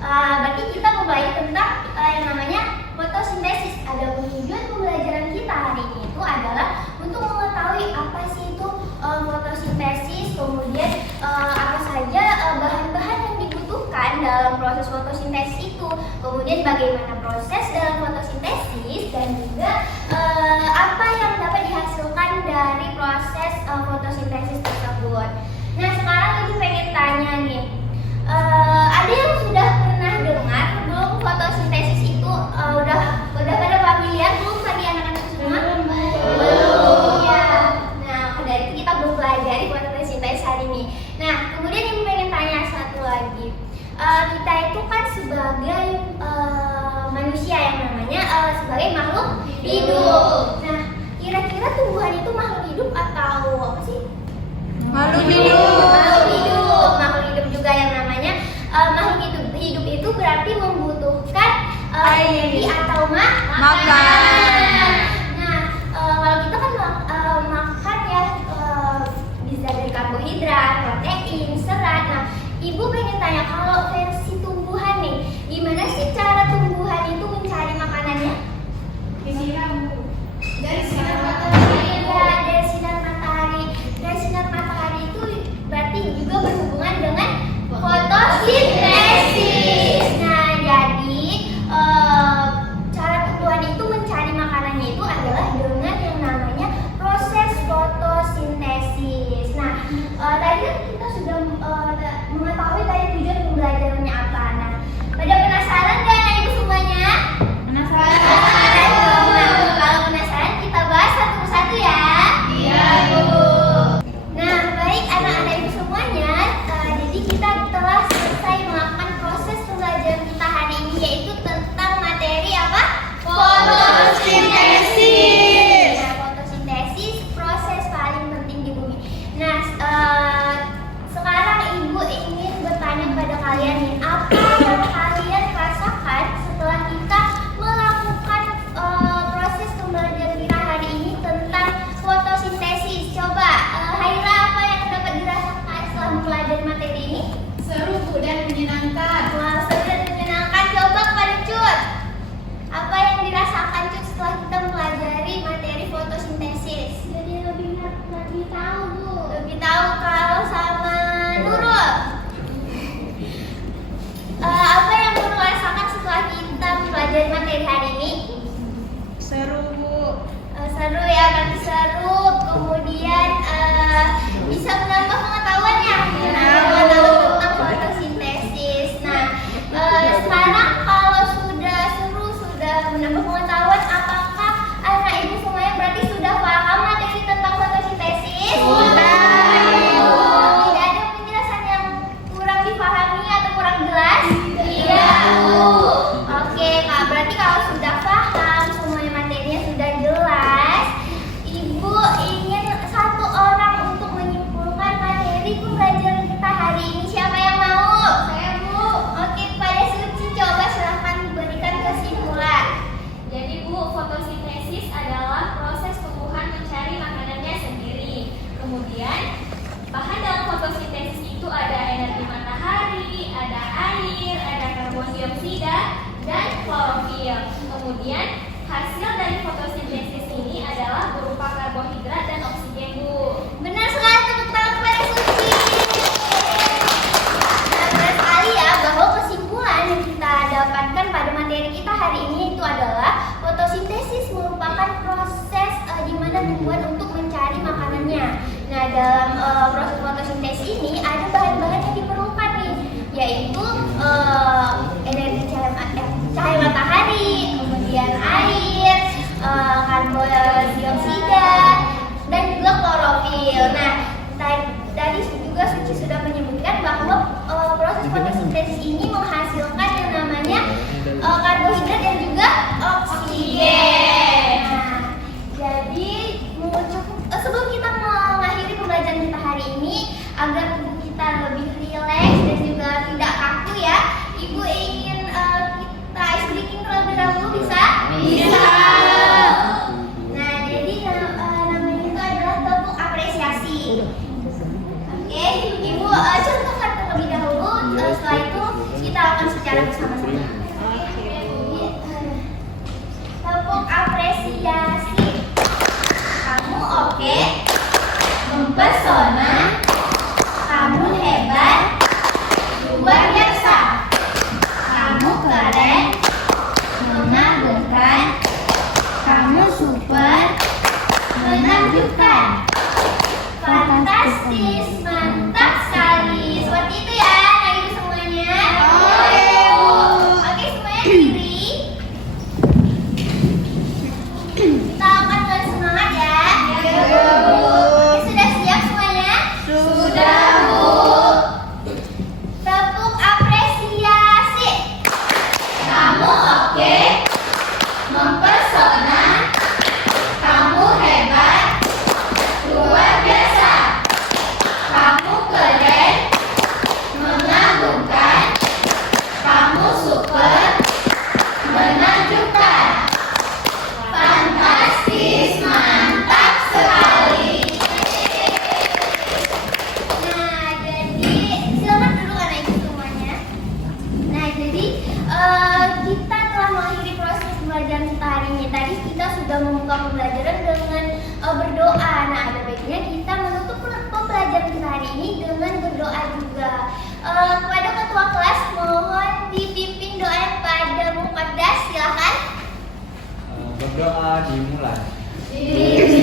Berarti kita membahas tentang yang namanya fotosintesis. Ada tujuan pembelajaran kita hari ini itu adalah untuk mengetahui apa sih itu fotosintesis, kemudian apa saja bahan-bahan yang dibutuhkan dalam proses fotosintesis itu, kemudian bagaimana proses dalam fotosintesis, dan juga apa yang dapat dihasilkan dari proses fotosintesis tersebut. Nah, sekarang Ibu pengen tanya nih, ada yang sudah pernah dengar belum fotosintesis itu? Udah pada familiar belum bagi anak-anak semua? Belum ya. Nah, dari itu kita belum pelajari fotosintesis hari ini. Nah, kemudian Ibu pengen tanya satu lagi. Kita itu kan sebagai manusia yang namanya sebagai makhluk hidup. Nah, kira-kira tumbuhan itu makhluk hidup atau apa sih? Makhluk hidup. Makhluk hidup juga yang namanya makhluk hidup itu berarti membutuhkan energi atau makan. Nah, kalau kita kan makan ya bisa dari karbohidrat, protein, serat. Nah, Ibu pengen tanya, kalau versi tumbuhan nih, gimana sih cara tumbuhan itu mencari makanannya? Disiram, Bu. Dari sinar matahari. Ya, dari sinar matahari. Dari sinar matahari itu berarti juga berhubungan dengan fotosintesis. Nah, jadi cara tumbuhan itu mencari makanannya itu adalah dengan yang namanya proses fotosintesis. Nah, tadi kan kita sudah mengetahui tadi tujuan pembelajarannya apa. Nah, pada penasaran nggak Ibu semuanya? Penasaran. Nah, kalau penasaran kita bahas satu persatu ya. Iya, Bu. Nah, baik anak-anak Ibu semuanya, jadi kita telah selesai melakukan proses pembelajaran kita hari ini, yaitu tentang materi apa? Fotosintesis. Nah, fotosintesis proses paling penting di bumi. Nah, sekarang Ibu ingin bertanya kepada kalian nih, apa yang kalian rasakan setelah kita melakukan proses pembelajaran kita hari ini tentang fotosintesis? Coba, Haira, apa yang dapat dirasakan setelah mempelajari materi ini? Seru, Bu, dan menyenangkan. Wah, seru dan menyenangkan. Coba kepada Cut, apa yang dirasakan Cut setelah kita mempelajari materi fotosintesis? Jadi lebih tahu, Bu. Lebih tahu. Kalau sama Nurul, apa yang Nurul rasakan setelah kita mempelajari materi hari ini? Seru, Bu. Seru ya, berarti seru. Kemudian bisa menambah pengetahuan ya, tentang fotosintesis. Nah, sekarang kalau sudah seru, sudah menambah pengetahuan, apakah anak Ibu semuanya berarti sudah paham materi tentang fotosintesis? Sudah. Tidak ada penjelasan yang kurang dipahami atau kurang jelas? Iya, Bu. Oke, Kak, berarti kalau sudah paham, semuanya materinya sudah jelas, Ibu ingin satu orang untuk menyimpulkan materi pembelajaran kita hari ini. Siapa yang mau? Saya, Bu. Oke, pada Suci, coba silahkan berikan kesimpulan. Jadi Bu, fotosintesis adalah proses tumbuhan mencari makanannya sendiri. Kemudian bahan dalam fotosintesis itu ada energi matahari, ada air, ada karbon dioksida, dan klorofil. Kemudian hasil dari fotosintesis ini adalah berupa karbohidrat dan oksigen, Bu. Benar sekali, tepuk tangan kepada Suci. Nah, benar sekali ya bahwa kesimpulan yang kita dapatkan pada materi kita hari ini itu adalah fotosintesis merupakan proses di mana tumbuhan untuk mencari makanannya. Nah, dalam proses fotosintesis ini ada bahan-bahan yang diperlukan nih, yaitu energi cahaya matahari, kemudian air, karbon dioksida, dan juga klorofil. Nah, tadi juga Suci sudah menyebutkan bahwa proses fotosintesis ini menghasilkan yang namanya karbohidrat dan juga oksigen. Nah, jadi sebelum kita mengakhiri pembelajaran kita hari ini, agar tubuh kita lebih rileks dan juga tidak kaku ya, Ibu ingin kita ice breaking terlebih dahulu, bisa? Bisa. Nah, jadi namanya itu adalah tepuk apresiasi. Oke, Ibu contohkan terlebih dahulu, setelah itu kita lakukan secara bersama. tadi kita sudah membuka pembelajaran dengan berdoa. Nah, ada baiknya kita menutup pembelajaran kita hari ini dengan berdoa juga. Kepada ketua kelas mohon dipimpin doa pada Bu Muqaddas, silakan. Berdoa dimulai. Bismillahirrahmanirrahim.